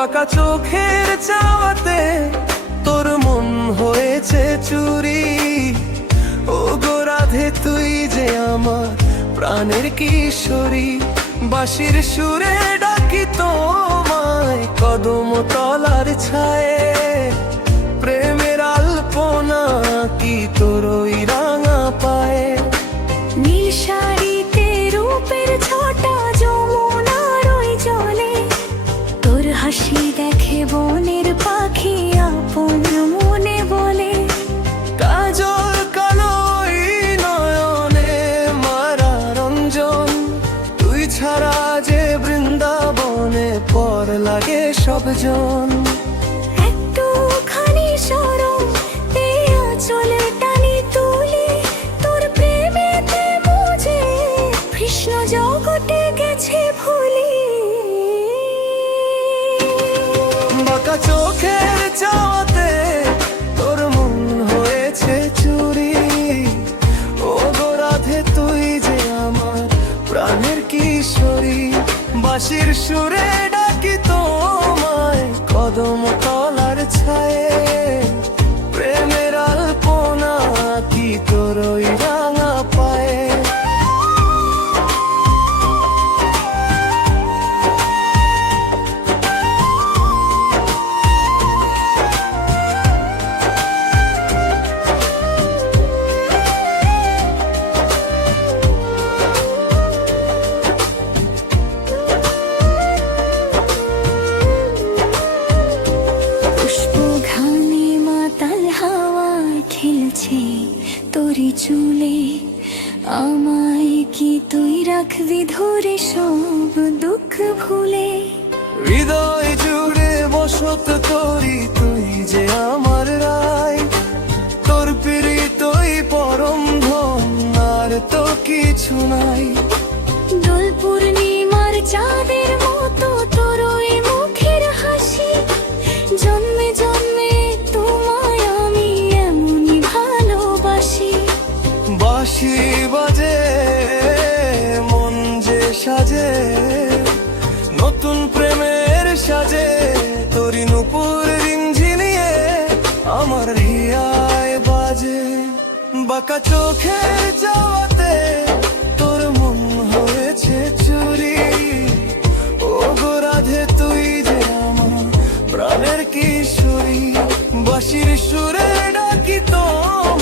বাঁকা চোখের চাওয়াতে তোর মন হয়েছে চুরি। ও গো রাধে তুই যে আমার প্রাণের কিশোরী, বাঁশির সুরে ডাকি তোমায় কদম তলার ছায়ে। প্রেমের আলপনা কি তোর ওই রাঙা পায়ে। নীল শাড়িতে রূপের ছটা যমুনার ওই জলে, তোর হাসি দেখে বনের পাখি আপন মনে বলে। কাজল কালো ওই নয়নে মারা রঞ্জন, তুই ছাড়া যে বৃন্দাবনে পর লাগে সবজন। একটুখানি সরম এই আঁচলে টানি তুলে, তোর প্রেমেতে বুঝে কৃষ্ণ জগতে গেছে ভুলি। বাঁকা চোখের চাওয়াতে তোর মন হয়েছে চুরি। ও গো রাধে তুই যে আমার প্রাণের কিশোরী, বাঁশির সুরে ডাকি তোমায় কদম তলার ছায়ে। প্রেমের আলপনা কি তোর ওই রাঙা পায়ে। পুষ্পঘানে মাতাল হাওয়া খেলছে তোরি চুলে, আমায় কি তুই রাখবি ধরে সব দুঃখ ভুলে। হৃদয় জুড়ে বসত তোরি তুই যে আমার রায়, তোর প্রীতই পরম ধন আর তো কিছু নাই। দোল পূর্ণিমার চাঁদের মতো তোর ওই মুখের হাসি, জন্মে জন্মে তোমায় আমি এমনই ভালোবাসি। বাঁশি বাজে মন যে সাজে নতুন প্রেমের সাজে, তোরি নুপুর রিমঝিমিয়ে আমার হিয়ায় বাজে। বাঁকা চোখের যাওয়াতে তোর মন হয়েছে চুরি। ও গো রাধে তুই যে আমার প্রাণের কিশোরী, বাঁশির সুরে ডাকি তোমায়